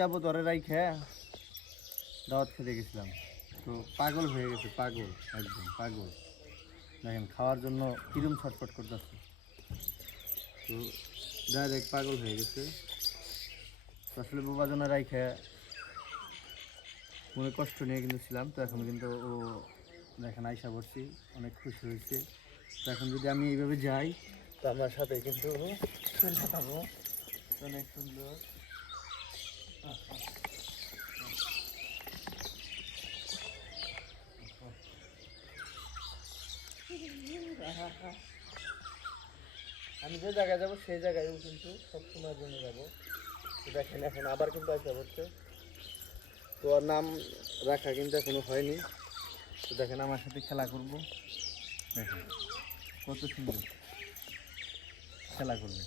যাবো ধরে রাইখে দাওয়াত খেতে গেছিলাম, তো পাগল হয়ে গেছে, পাগল একদম পাগল। দেখেন খাওয়ার জন্য কিরম ছটফট করতেছে, তো ডাইরেক্ট পাগল হয়ে গেছে। তো আসলে বাবাজনে রাইখে মনে কষ্ট নিয়ে কিন্তু ছিলাম, তো এখন কিন্তু ও দেখেন আইসা পড়ছি, অনেক খুশি হয়েছে। তো এখন যদি আমি এইভাবে যাই তো আমার সাথে কিন্তু চলে যাবো, অনেক সুন্দর। আমি যে জায়গায় যাবো সেই জায়গায়ও কিন্তু সবসময়ের জন্য যাবো। তো দেখেন এখন আবার কিন্তু আসা পড়ছে, তো ওর নাম রাখা কিন্তু এখনো হয়নি। তো দেখেন আমার সাথে খেলা করবো, দেখেন কত সুন্দর খেলা করবে।